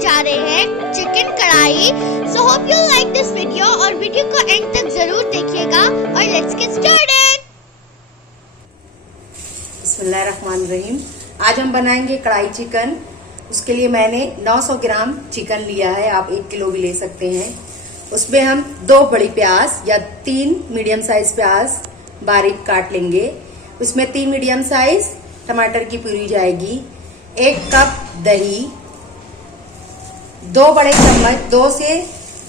जा रहे हैं चिकन कढ़ाई। So hope you like this video और वीडियो को एंड तक जरूर देखिएगा और लेट्स गेट स्टार्टेड। बिस्मिल्लाहिर्रहमानिर्रहीम। आज हम बनाएंगे कढ़ाई चिकन। उसके लिए मैंने 900 ग्राम चिकन लिया है, आप 1 किलो भी ले सकते हैं। उसमें हम 2 बड़ी प्याज या 3 मीडियम साइज प्याज बारीक काट लेंगे। उसमें 3 मीडियम साइज टमाटर की प्यूरी जाएगी, 1 कप दही, 2 बड़े चम्मच 2 से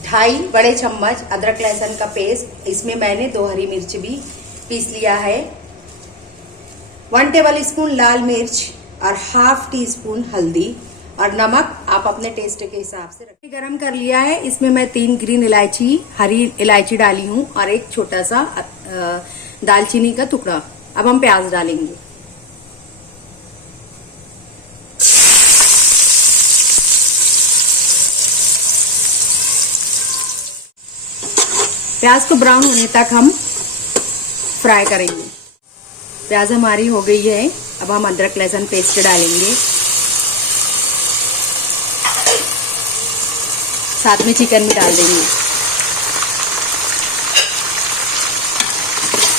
2.5 बड़े चम्मच अदरक लहसुन का पेस्ट। इसमें मैंने 2 हरी मिर्च भी पीस लिया है, 1 टेबल स्पून लाल मिर्च और ½ टी स्पून हल्दी और नमक आप अपने टेस्ट के हिसाब से रखें। गरम कर लिया है, इसमें मैं 3 ग्रीन इलायची हरी इलायची डाली हूँ और 1 छोटा सा दालचीनी का टुकड़ा। अब हम प्याज डालेंगे। प्याज को ब्राउन होने तक हम फ्राई करेंगे। प्याज हमारी हो गई है, अब हम अदरक लहसुन पेस्ट डालेंगे, साथ में चिकन भी डाल देंगे।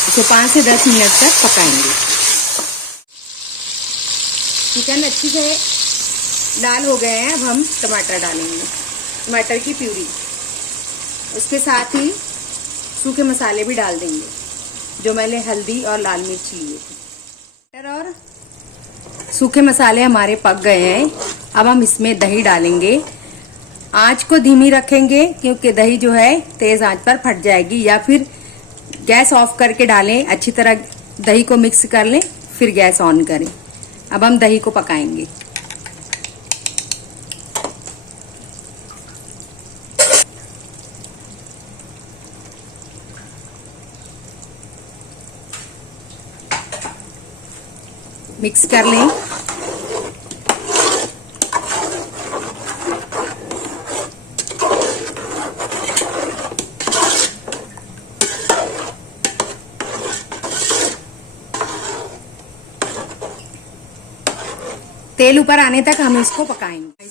इसे 5 से 10 मिनट तक पकाएंगे। चिकन अच्छी से लाल हो गए हैं, अब हम टमाटर डालेंगे, टमाटर की प्यूरी। उसके साथ ही सूखे मसाले भी डाल देंगे, जो मैंने हल्दी और लाल मिर्च लिए थे। टमाटर और सूखे मसाले हमारे पक गए हैं, अब हम इसमें दही डालेंगे। आंच को धीमी रखेंगे क्योंकि दही जो है तेज आंच पर फट जाएगी, या फिर गैस ऑफ करके डालें। अच्छी तरह दही को मिक्स कर लें, फिर गैस ऑन करें। अब हम दही को पकाएंगे। मिक्स कर लें। तेल ऊपर आने तक हम इसको पकाएंगे।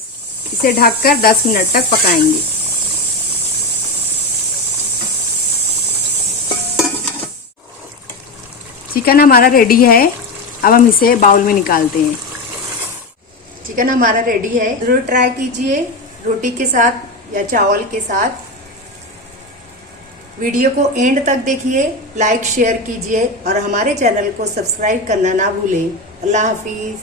इसे ढककर 10 मिनट तक पकाएंगे। चिकन हमारा रेडी है, अब हम इसे बाउल में निकालते हैं। चिकन हमारा रेडी है, जरूर ट्राई कीजिए रोटी के साथ या चावल के साथ। वीडियो को एंड तक देखिए, लाइक शेयर कीजिए और हमारे चैनल को सब्सक्राइब करना ना भूलें। अल्लाह हाफिज।